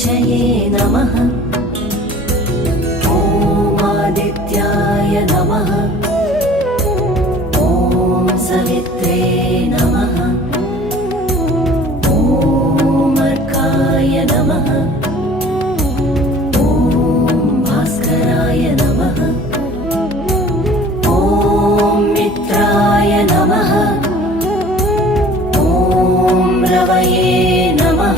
ऊर्ध्वरेतसवितृच्ಛये नमः। ॐ आदित्याय नमः। ॐ सवित्रे नमः। ॐ अर्काय नमः। ॐ भास्कराय नमः। ॐ मित्राय नमः। ॐ रवये नमः।